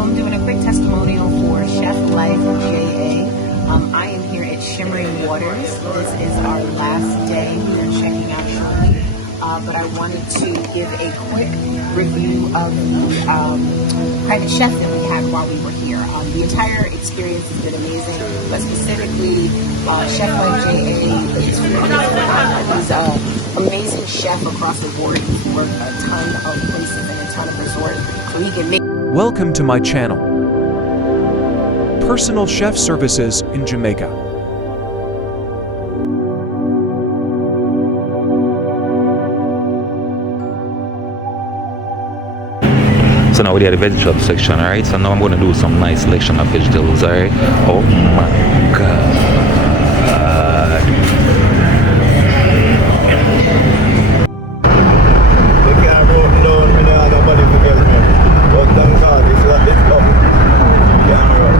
I'm doing a quick testimonial for Chef Life JA. I am here at Shimmering Waters. This is our last day. We are checking out shortly. But I wanted to give a quick review of the private chef that we had while we were here. The entire experience has been amazing, but specifically Chef Life JA is he's an amazing chef across the board. He's worked a ton of places and a ton of resorts, so he can make. Welcome to my channel. Personal chef services in Jamaica. So now we're at the vegetable section, alright? So now I'm going to do some nice selection of vegetables, alright? Oh my god. They can't roll down, we don't have nobody to help me. But thank God, it's up. Can't roll.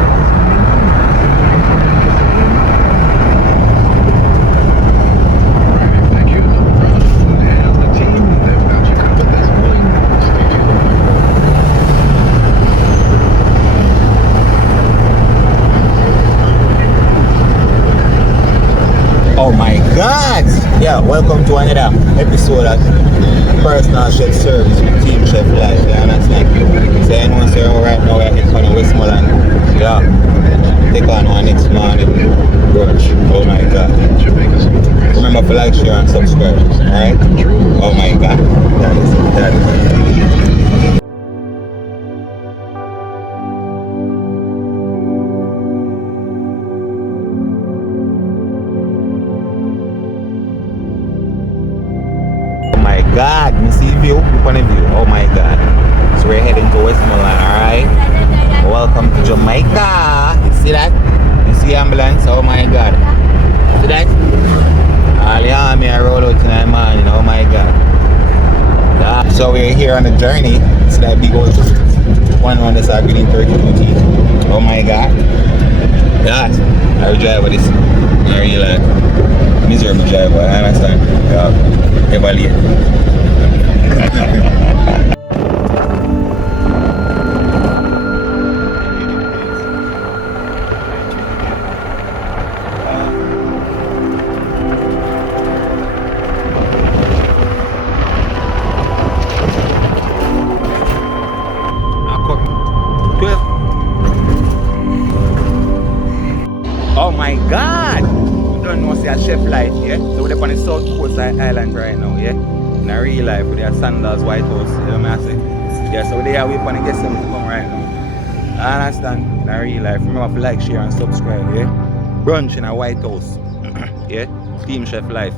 Oh my God! Yeah, welcome to another episode of Personal Chef Service with Team Chef Life. You understand? So anyone say right now we're in front of Westmoreland. Yeah. Take on our next morning brunch. Oh my God. Remember to like, share and subscribe. Alright? Oh my God. That is it. God, you see view, upon a view. Oh my God. So we're heading to Westmoreland, alright? Welcome to Jamaica. You see that? You see ambulance? Oh my God. See that? All the army I roll out tonight, man. Oh my God. Yeah. So we're here on a journey. It's that big old one that's our green turkey boutique. Oh my God. Yes. I drive with this. I really miserable driver, I understand. Yeah. Never late. Oh my God! You don't know, see a Chef Life, yeah? So we're on the south coast island right now, yeah? In a real life, with their Sandals White House, you know what I say? Yeah, so they are waiting to get some to come right now. I understand, in a real life, remember to like, share and subscribe, yeah? Brunch in a White House, yeah? Team Chef Life,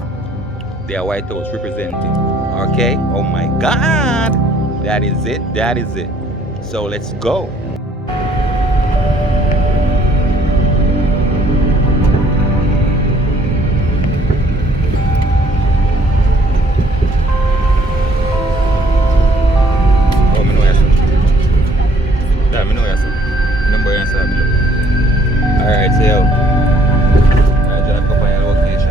they are White House representing, okay? Oh my God! That is it, that is it. So let's go. Alright, so yo, I drive up on your location.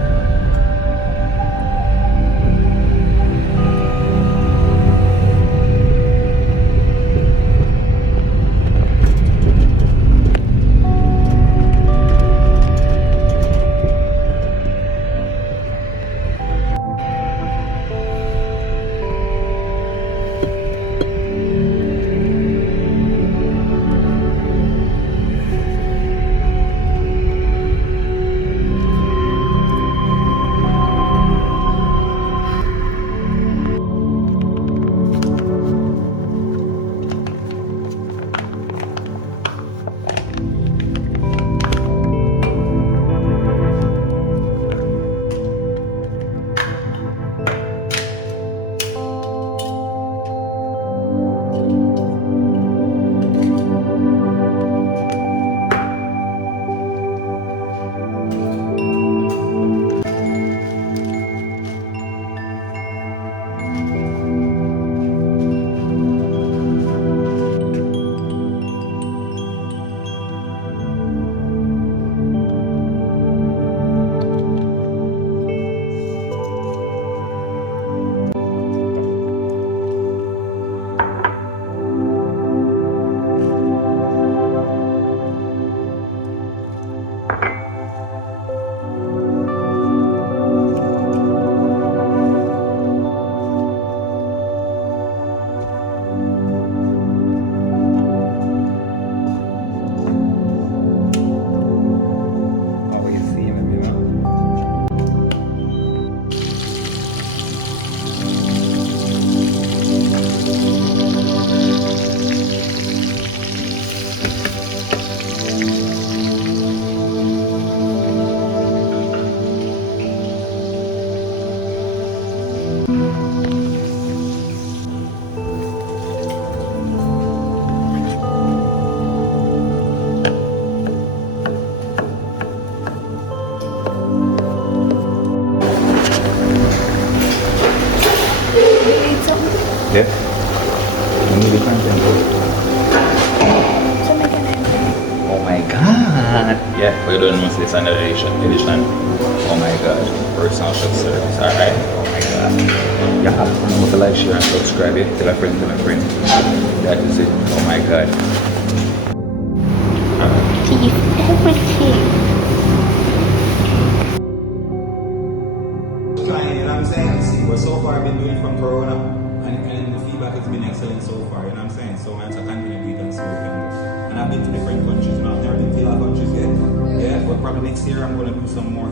We don't know if it's another edition. Oh my god. Personal chef service. Alright. Oh my god. Yeah. Remember to like, share, and subscribe it. Tell a friend, tell a friend. That is it. Oh my god. Teeth, everything. Trying, you know what I'm saying? See, but so far I've been doing it from Corona, and the feedback has been excellent so far, you know what I'm saying? So I'm continue to do it and see what we can do. And I've been to different countries, you know, I've never been to a lot of countries yet. Yeah, but probably next year I'm gonna do some more.